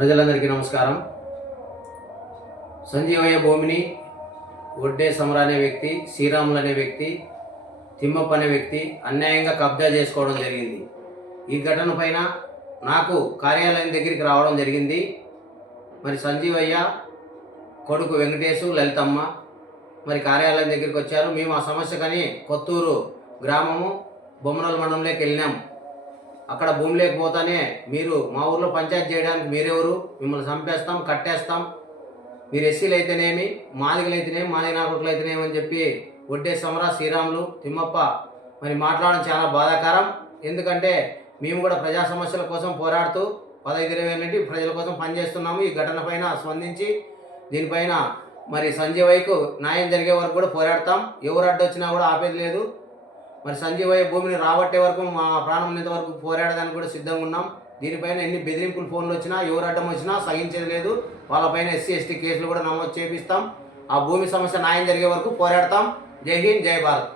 ప్రజలందరికీ నమస్కారం. సంజీవయ్య భూమిని ఒడ్డే సమర అనే వ్యక్తి, శ్రీరాములు అనే వ్యక్తి, తిమ్మప్ప అనే వ్యక్తి అన్యాయంగా కబ్జా చేసుకోవడం జరిగింది. ఈ ఘటన పైన నాకు కార్యాలయం దగ్గరికి రావడం జరిగింది. మరి సంజీవయ్య కొడుకు వెంకటేశు, లలితమ్మ మరి కార్యాలయం దగ్గరికి వచ్చారు. మేము ఆ సమస్యకని కొత్తూరు గ్రామము బొమ్మనల మండలంలోకి వెళ్ళినాం. అక్కడ భూమి లేకపోతానే మీరు మా ఊర్లో పంచాయతీ చేయడానికి మీరెవరు, మిమ్మల్ని చంపేస్తాం, కట్టేస్తాం, మీరు ఎస్సీలు అయితేనేమి, మాదిగలు అయితేనేమి, మాదిగ నాయకులు అయితేనేమి అని చెప్పి ఒడ్డే సమర, శ్రీరాములు, తిమ్మప్ప మరి మాట్లాడడం చాలా బాధాకరం. ఎందుకంటే మేము కూడా ప్రజా సమస్యల కోసం పోరాడుతూ 15-20 నుండి ప్రజల కోసం పనిచేస్తున్నాము. ఈ ఘటన పైన స్పందించి దీనిపైన మరి సంజీవయ్యకు న్యాయం జరిగే వరకు కూడా పోరాడతాం. ఎవరు అడ్డొచ్చినా కూడా ఆపేది లేదు. మరి సంజీవయ్య భూమిని రాబట్టే వరకు మా ప్రాణం ఉన్నంత వరకు పోరాడడానికి కూడా సిద్ధంగా ఉన్నాం. దీనిపైన ఎన్ని బెదిరింపులు ఫోన్లు వచ్చినా, ఎవరు అడ్డం వచ్చినా సహించేది లేదు. వాళ్ళపైన ఎస్సీ ఎస్టీ కేసులు కూడా నమోదు చేపిస్తాం. ఆ భూమి సమస్య న్యాయం జరిగే వరకు పోరాడతాం. జై హింద్, జై భారత్.